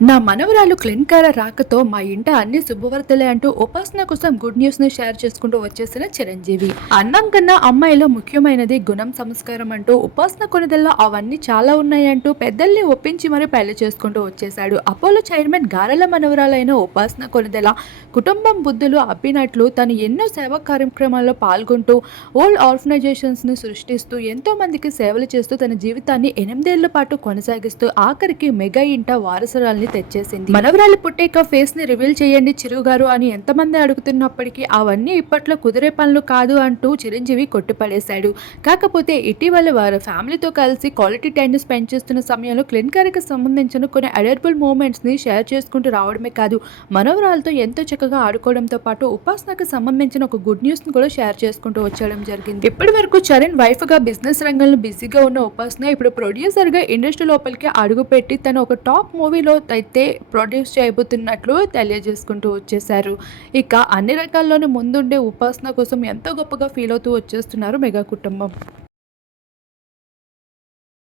నా మనవరాలు క్లిన్కార రాకతో మా ఇంట అన్ని శుభవార్తలే అంటూ ఉపాసన కోసం గుడ్ న్యూస్ని షేర్ చేసుకుంటూ వచ్చేసిన చిరంజీవి. అన్నం కన్నా అమ్మాయిలో ముఖ్యమైనది గుణం సంస్కారం అంటూ ఉపాసన కొనిదల్లో అవన్నీ చాలా ఉన్నాయంటూ పెద్దల్ని ఒప్పించి మరి పెళ్ళి చేసుకుంటూ వచ్చేశాడు. అపోలో చైర్మన్ గారెల మనవరాలైన ఉపాసన కొనిదెల కుటుంబం బుద్ధులు అబ్బినట్లు తను ఎన్నో సేవా కార్యక్రమాల్లో పాల్గొంటూ ఓల్డ్ ఆర్గనైజేషన్స్ని సృష్టిస్తూ ఎంతో మందికి సేవలు చేస్తూ తన జీవితాన్ని ఎనిమిదేళ్ళ పాటు కొనసాగిస్తూ ఆఖరికి మెగా ఇంట వారసురాల్ని తెచ్చేసింది. మనవరాలు పుట్టాక ఫేస్ని రివీల్ చేయండి చిరు గారు అని ఎంతమంది అడుగుతున్నప్పటికీ అవన్నీ ఇప్పట్లో కుదిరే పనులు కాదు అంటూ చిరంజీవి కొట్టిపడేశాడు. కాకపోతే ఇటీవల వారు ఫ్యామిలీతో కలిసి క్వాలిటీ టైం స్పెండ్ చేస్తున్న సమయంలో క్లినికర్కి సంబంధించిన కొన్ని అడర్బుల్ మూమెంట్స్ని షేర్ చేసుకుంటూ రావడమే కాదు మనవరాలతో ఎంతో చక్కగా ఆడుకోవడంతో పాటు ఉపాసనకు సంబంధించిన ఒక గుడ్ న్యూస్ని కూడా షేర్ చేసుకుంటూ వచ్చేయడం జరిగింది. ఇప్పటి వరకు చరణ్ వైఫ్గా బిజినెస్ రంగంలో బిజీగా ఉన్న ఉపాసన ఇప్పుడు ప్రొడ్యూసర్గా ఇండస్ట్రీ లోపలికి అడుగుపెట్టి తను ఒక టాప్ మూవీలో అయితే ప్రొడ్యూస్ చేయబోతున్నట్లు తెలియజేసుకుంటూ వచ్చేసారు ఇక అన్ని రకాల్లోనూ ముందుండే ఉపాసన కోసం ఎంతో గొప్పగా ఫీల్ అవుతూ వచ్చేస్తున్నారు మెగా కుటుంబం.